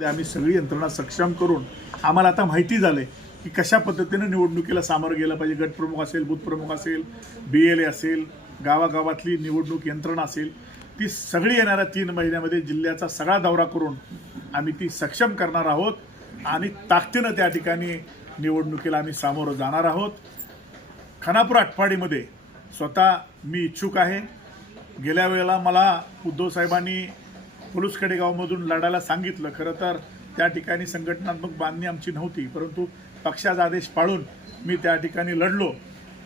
आम्ही सगळी यंत्रणा सक्षम करून आम्हाला आता माहिती झाले की कशा पद्धतीनं निवडणुकीला सामोरं गेलं पाहिजे. गटप्रमुख असेल बूथप्रमुख असेल बी एल ए असेल गावागावातली निवडणूक यंत्रणा असेल ती सगळी येणाऱ्या तीन महिन्यामध्ये जिल्ह्याचा सगळा दौरा करून आम्ही ती सक्षम करणार आहोत आणि ताकदीनं त्या ठिकाणी निवडणुकीला आम्ही सामोरं जाणार आहोत. खानापूर आटपाडीमध्ये स्वतः मी इच्छुक आहे. गेल्या वेळेला मला उद्धव पलूस पलुसकडे लढायला सांगितलं खरं तर त्या ठिकाणी संघटनात्मक बांधणी आमची नव्हती परंतु पक्षाचा आदेश पाळून मी त्या ठिकाणी लढलो.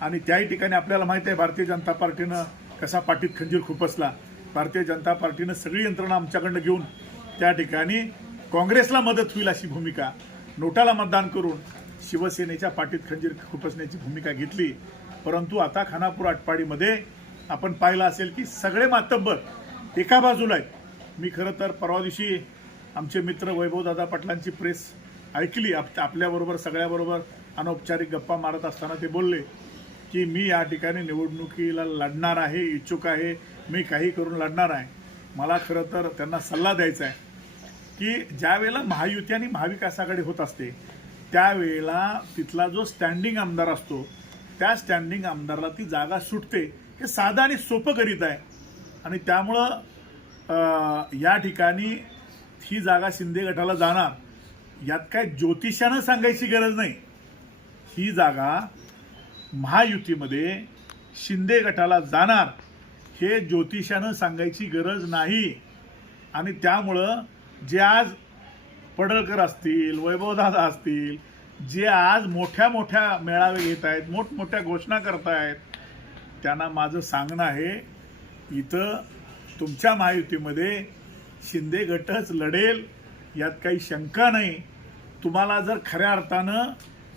आणि त्याही ठिकाणी आपल्याला माहिती आहे भारतीय जनता पार्टीनं कसा पाठीत खंजीर खुपसला. भारतीय जनता पार्टीनं सगळी यंत्रणा आमच्याकडनं घेऊन त्या ठिकाणी काँग्रेसला मदत होईल अशी भूमिका नोटाला मतदान करून शिवसेनेच्या पाठीत खंजीर खुपसण्याची भूमिका घेतली. परंतु आता खानापूर आटपाडीमध्ये आपण पाहिलं असेल की सगळे मातब्बर एका बाजूला आहेत. मी खरं तर परवा दिवशी आमचे मित्र वैभवदादा पाटलांची प्रेस ऐकली. आप आपल्याबरोबर सगळ्याबरोबर अनौपचारिक गप्पा मारत असताना ते बोलले की मी या ठिकाणी निवडणुकीला लढणार आहे इच्छुक आहे. मी काही करून लढणार आहे. मला खरं तर त्यांना सल्ला द्यायचा आहे की ज्या वेळेला महायुती आणि महाविकास आघाडी होत असते त्यावेळेला तिथला जो स्टँडिंग आमदार असतो त्या स्टँडिंग आमदारला ती जागा सुटते हे साधं आणि सोपं करीत आहे. आणि त्यामुळं या ठिकाणी ही जागा शिंदे गटाला जाणार. यात काय ज्योतिषानं सांगायची गरज नाही. ही जागा महायुतीमध्ये शिंदे गटाला जाणार हे ज्योतिषानं सांगायची गरज नाही. आणि त्यामुळं जे आज पडळकर असतील वैभवदादा असतील जे आज मोठ्या मोठ्या मेळावे घेत आहेत मोठमोठ्या घोषणा करतायत त्यांना माझं सांगणं आहे इथं तुमच्या महायुतीमध्ये शिंदे गटच लढेल यात काही शंका नाही. तुम्हाला जर खऱ्या अर्थानं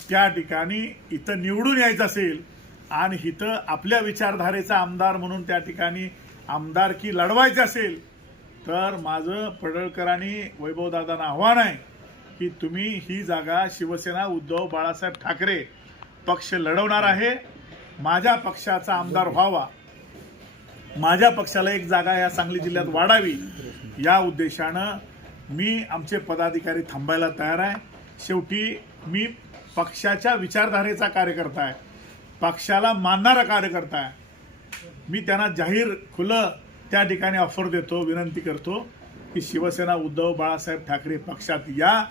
त्या ठिकाणी इथं निवडून यायचं असेल आणि इथं आपल्या विचारधारेचा आमदार म्हणून त्या ठिकाणी आमदारकी लढवायची असेल तर माझं पडळकर आणि वैभवदादांना आव्हान आहे की तुम्ही ही जागा शिवसेना उद्धव बाळासाहेब ठाकरे पक्ष लढवणार आहे. माझ्या पक्षाचा आमदार व्हावा. माझ्या पक्षाला एक जागा या सांगली जिल्ह्यात वाढावी या उद्देशानं मी आमचे पदाधिकारी थांबायला तयार आहे. शेवटी मी पक्षाच्या विचारधारेचा कार्यकर्ता आहे. पक्षाला मानणारा कार्यकर्ता आहे. मी त्यांना जाहीर खुलं त्या ठिकाणी ऑफर देतो विनंती करतो की शिवसेना उद्धव बाळासाहेब ठाकरे पक्षात या.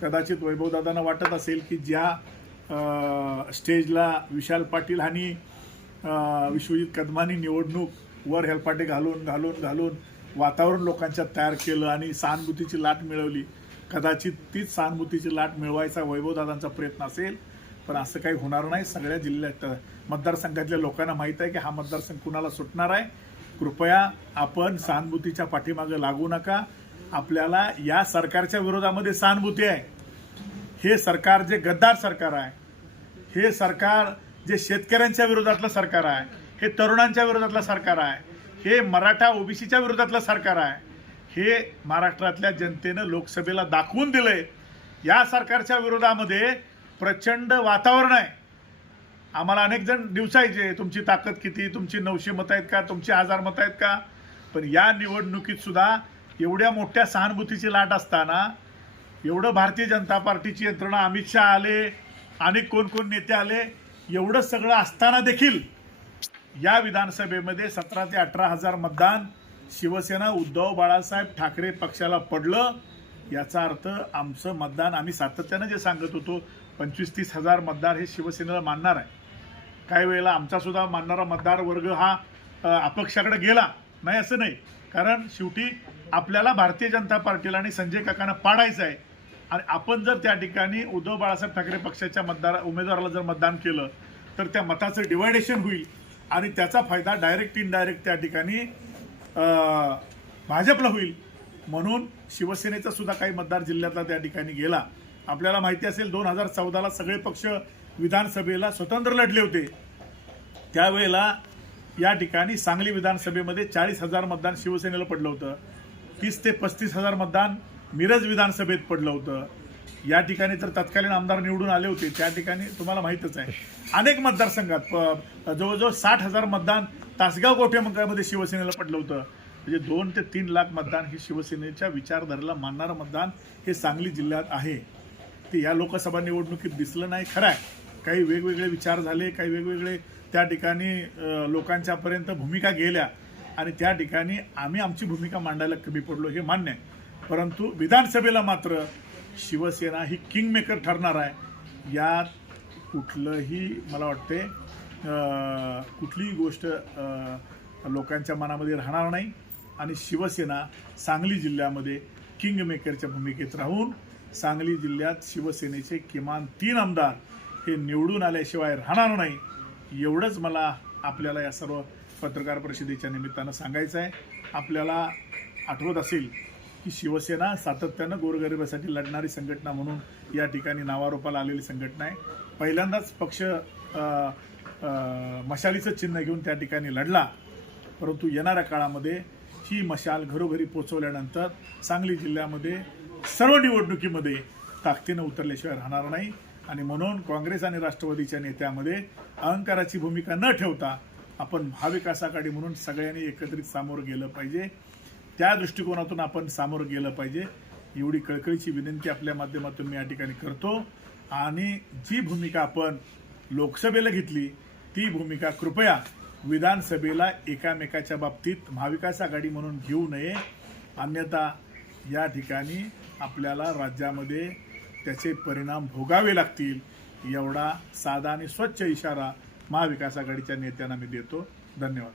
कदाचित वैभवदादांना वाटत असेल की ज्या स्टेजला विशाल पाटील आणि विश्वजित कदमानी निवडणूक वर हेलपाटे घालून घालून घालून वातावरण लोकांच्या तयार केलं आणि सहानुभूतीची लाट मिळवली. कदाचित तीच सहानुभूतीची लाट मिळवायचा वैभवदादांचा प्रयत्न असेल पण असं काही होणार नाही. सगळ्या जिल्ह्यात मतदारसंघातल्या लोकांना माहीत आहे की हा मतदारसंघ कुणाला सुटणार आहे. कृपया आपण सहानुभूतीच्या पाठीमागं लागू नका. आपल्याला या सरकारच्या विरोधामध्ये सहानुभूती आहे. हे सरकार जे गद्दार सरकार आहे हे सरकार जे शेतकऱ्यांच्या विरोधातलं सरकार आहे हे तरुणांच्या विरोधातलं सरकार आहे. हे मराठा ओबीसीच्या विरोधातलं सरकार आहे. हे महाराष्ट्रातल्या जनतेनं लोकसभेला दाखवून दिलंय. या सरकारच्या विरोधामध्ये प्रचंड वातावरण आहे. आम्हाला अनेक जण दिवसायचे तुमची ताकद किती तुमची नऊशे मतं आहेत का तुमची हजार मतं आहेत का? पण या निवडणुकीत सुद्धा एवढ्या मोठ्या सहानुभूतीची लाट असताना एवढं भारतीय जनता पार्टीची यंत्रणा अमित शहा आले आणि कोण कोण नेते आले एवढं सगळं असताना देखील या विधानसभेमध्ये सतरा ते अठरा हजार मतदान शिवसेना उद्धव बाळासाहेब ठाकरे पक्षाला पडलं. याचा अर्थ आमचं मतदान आम्ही सातत्यानं जे सांगत होतो पंचवीस तीस हजार मतदार हे शिवसेनेला मानणार आहे. काही वेळेला आमचासुद्धा मानणारा मतदार वर्ग हा अपक्षाकडे गेला. नाही असं नाही. कारण शेवटी आपल्याला भारतीय जनता पार्टीला आणि संजय काकांना पाडायचं आहे. आणि आपण जर त्या ठिकाणी उद्धव बाळासाहेब ठाकरे पक्षाच्या मतदार उमेदवाराला जर मतदान केलं तर त्या मताचं डिवायडेशन होईल. आणि त्याचा फायदा डायरेक्ट इनडायरेक्ट त्या ठिकाणी भाजपला होईल. म्हणून शिवसेनेचा सुद्धा काही मतदार जिल्ह्यातला त्या ठिकाणी गेला. आपल्याला माहिती असेल दोन हजार चौदाला सगळे पक्ष विधानसभेला स्वतंत्र लढले होते. त्यावेळेला या ठिकाणी सांगली विधानसभेमध्ये चाळीस हजार मतदान शिवसेनेला पडलं होतं. तीस ते पस्तीस हजार मतदान मिरज विधानसभेत पडलं होतं. या ठिकाणी तर तत्कालीन आमदार निवडून आले होते. त्या ठिकाणी तुम्हाला माहीतच आहे. अनेक मतदारसंघात प- जवळजवळ साठ हजार मतदान तासगाव गोठे शिवसेनेला पडलं होतं. म्हणजे दोन ते तीन लाख मतदान हे शिवसेनेच्या विचारधारेला मानणारं मतदान हे सांगली जिल्ह्यात आहे. ते या लोकसभा निवडणुकीत दिसलं नाही. खरं आहे. काही वेगवेगळे विचार झाले काही वेगवेगळे त्या ठिकाणी लोकांच्यापर्यंत भूमिका गेल्या आणि त्या ठिकाणी आम्ही आमची भूमिका मांडायला कमी पडलो हे मान्य आहे. परंतु विधानसभेला मात्र शिवसेना ही किंगमेकर ठरणार आहे. यात कुठलंही मला वाटते कुठलीही गोष्ट लोकांच्या मनामध्ये राहणार नाही. आणि शिवसेना सांगली जिल्ह्यामध्ये किंग मेकरच्या भूमिकेत राहून सांगली जिल्ह्यात शिवसेनेचे किमान तीन आमदार हे निवडून आल्याशिवाय राहणार नाही एवढंच मला आपल्याला या सर्व पत्रकार परिषदेच्या निमित्तानं सांगायचं आहे आपल्याला आठवत असेल की शिवसेना सातत्यानं गोरगरिबासाठी लढणारी संघटना म्हणून या ठिकाणी नावारोपाला आलेली संघटना आहे. पहिल्यांदाच पक्ष मशालीचं चिन्ह घेऊन त्या ठिकाणी लढला. परंतु येणाऱ्या काळामध्ये ही मशाल घरोघरी पोचवल्यानंतर सांगली जिल्ह्यामध्ये सर्व निवडणुकीमध्ये ताकदीनं उतरल्याशिवाय राहणार नाही. आणि म्हणून काँग्रेस आणि राष्ट्रवादीच्या नेत्यामध्ये अहंकाराची भूमिका न ठेवता आपण महाविकास आघाडी म्हणून सगळ्यांनी एकत्रित सामोरं गेलं पाहिजे. त्या दृष्टिकोनातून आपण सामोरं गेलं पाहिजे. एवढी कळकळीची विनंती आपल्या माध्यमातून मी या ठिकाणी करतो. आणि जी भूमिका आपण लोकसभेला घेतली ती भूमिका कृपया विधानसभेला एकामेकाच्या बाबतीत महाविकास आघाडी म्हणून घेऊ नये. अन्यथा या ठिकाणी आपल्याला राज्यामध्ये त्याचे परिणाम भोगावे लागतील एवढा साधा आणि स्वच्छ इशारा महाविकास आघाडीच्या नेत्यांना मी देतो. धन्यवाद.